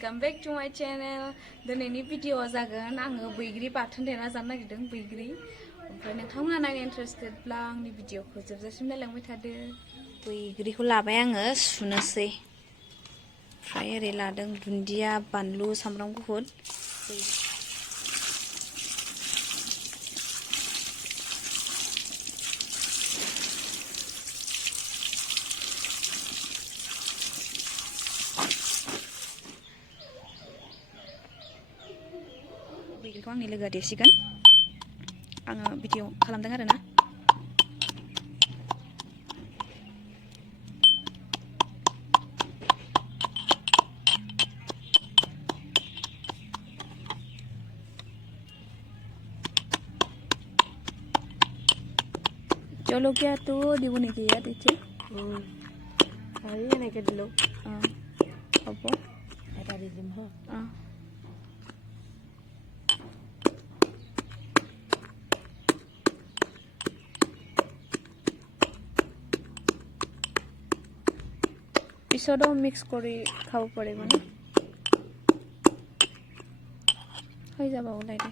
Welcome back to my channel दिनैनि भिडिअ'आ जागोन आङो बैग्रि बाथोन देना जानो नागिरदों बैग्रि ओमफ्राय नोंथांमोना नायनो इन्टारेस्टेडब्ला आंनि भिडिअ'खौ जोबजासिम नायलांबाय थादो बैग्रिखौ लाबाय आङो सुनोसै ओमफ्राय ओरै लादों दुन्दिया बानलु सामब्राम गुफुर बैग्रिखौ आंनि लोगोआ देसिगोन आङो भिडिअ खालामदों आरोना জলকীয়াটো দিব নেকি ইয়াত এতিয়া পাৰি এনেকৈ দিলোঁ হ'ব এটা দি দিম হা পিছতো মিক্স কৰি খাব পাৰিব ন হৈ যাব ওলাই দে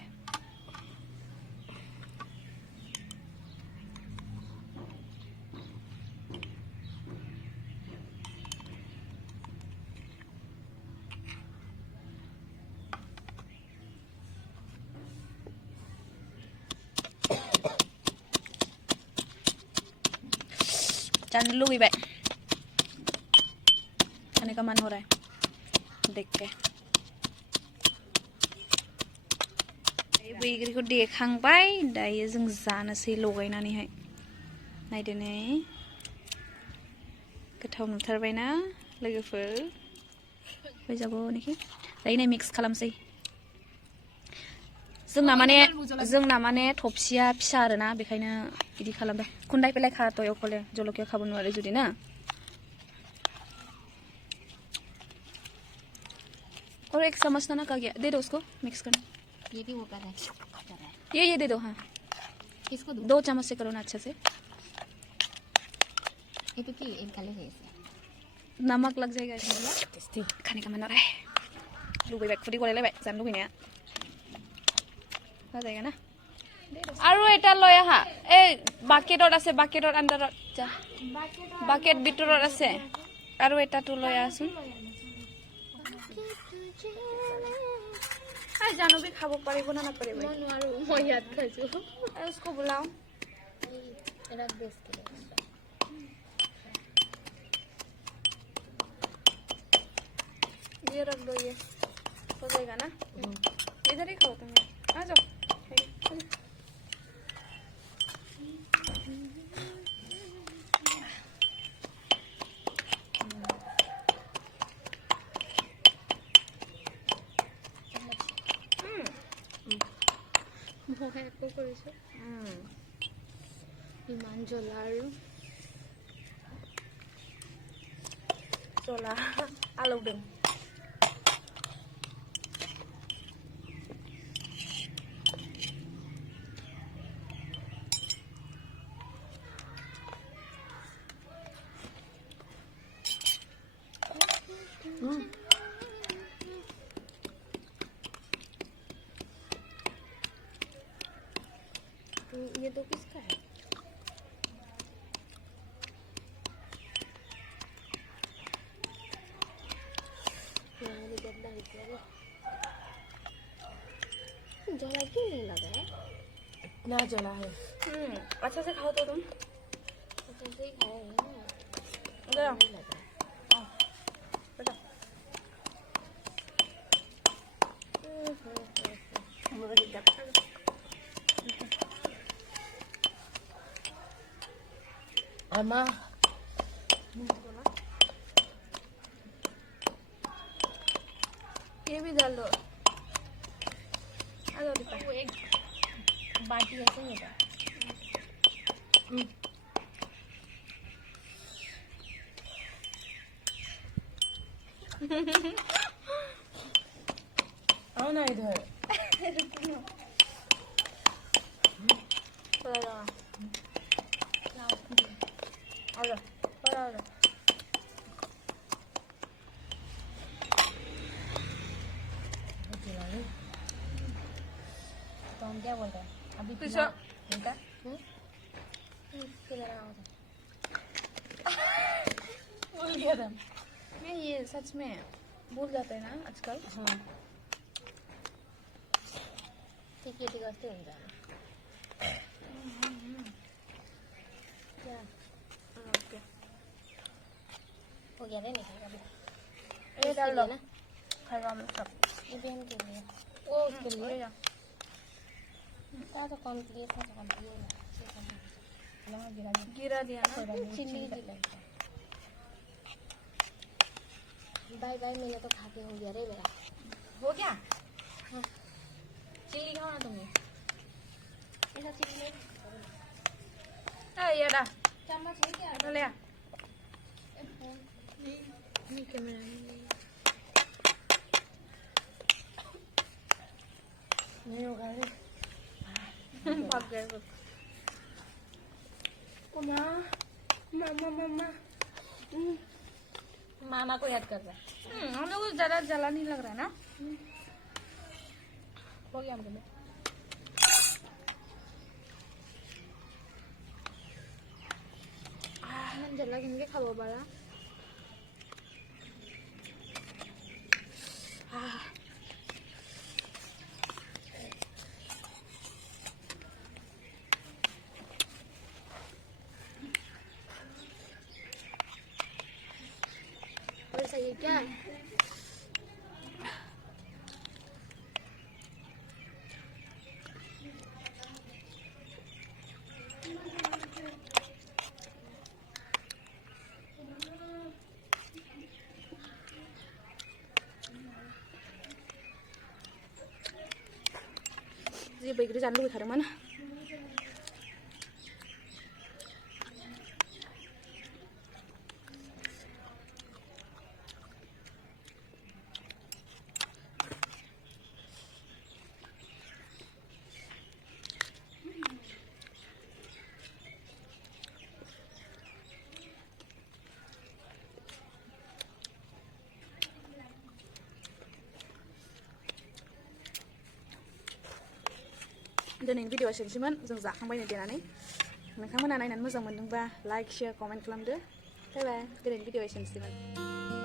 जाने लुगैबाय खाने का मन हो रहा है देख के बैग्रिखौ देखांबाय दायो जों जानोसै लगायनानैहाय नायदो नै गोथाव नुथारबायना लोगोफोर फैजाबावनोखि दायो नै मिक्स खालामसै जोंना माने थबसिया फिसा आरोना बेखायनो इदि खालामदों खुन्दाय पेलाय खातो अकले जलकिया खाबो नुवारे जुदि ना और एक चम्मच ना का गया दे दो उसको मिक्स करना ये भी वो कर रहा है ये दे दो हाँ किसको दो 2 चम्मच से करो ना अच्छा से ये तो की इन काले है नमक लग जाएगा इसमें खाने का मन हो रहा है लुबई बैग फुटी करे ले बैग जान लुबई ना हो जाएगा ना আৰু এটা লৈ আহা এই বাকেটত আছে বাকেটৰ আন্ডাৰত যা বাকেট ভিতৰত আছে আৰু এটাটো লৈ আছোন আই জানো বি খাব পাৰিব না নপৰিব মই নোৱাৰো মই ইয়াত খাইছো उसको बुलाओ रख दे इसके ये रख दो ये हो जाएगा ना इधर ही खाओ तुम आ जाओ ইমান জ্বলা আৰু জ্বলা আলু দিম ये तो किसका है जला क्यों नहीं लगा है इतना जला है अच्छा से खाओ तो तुम अच्छा से ही खाया है इधर आओ नहीं लगा बेटा अम्मा ये भी डाल दो वो एक बाटी ऐसे होता आओ ना इधर बोलते हैं अभी किसो? इनका किधर आओ भूल गया था मैं ये सच में भूल जाते हैं ना आजकल हाँ ठीक है करते हैं क्या ओके हो गया नहीं खाएगा अभी ये डाल दो ना खाएगा हम लोग सब ये बहन के लिए ओ उसके लिए तो कॉम्प्लीट है कॉम्प्लीट लगा गिरा गिरा दिया ना चिल्ली बाय बाय मैंने तो खा के हो गया रे मेरा हो गया हाँ चिल्ली खाओ ना तुम्हें ऐसा चिल्ली ये डा चम्मच है क्या तो ले आ नहीं कैमरा नहीं होगा रे भाग गए सब मामा मामा मामा मामा को याद कर रहा है हम लोग को ज्यादा जला नहीं लग रहा है ना हो गया हमको जला केनेके खाब पारा और सही है क्या ये बैगरी जान लुबैखादों मोन दिनैनि भिडिअआ एसेनोसैमोन जों जाखांबाय नै देनानै नोंथांमोना नायनानै मोजां मोनदोंबा लाइक शेयार कमेन्ट खालामदो बाय बाय दिनैनि भिडिअआ एसेनोसैमोन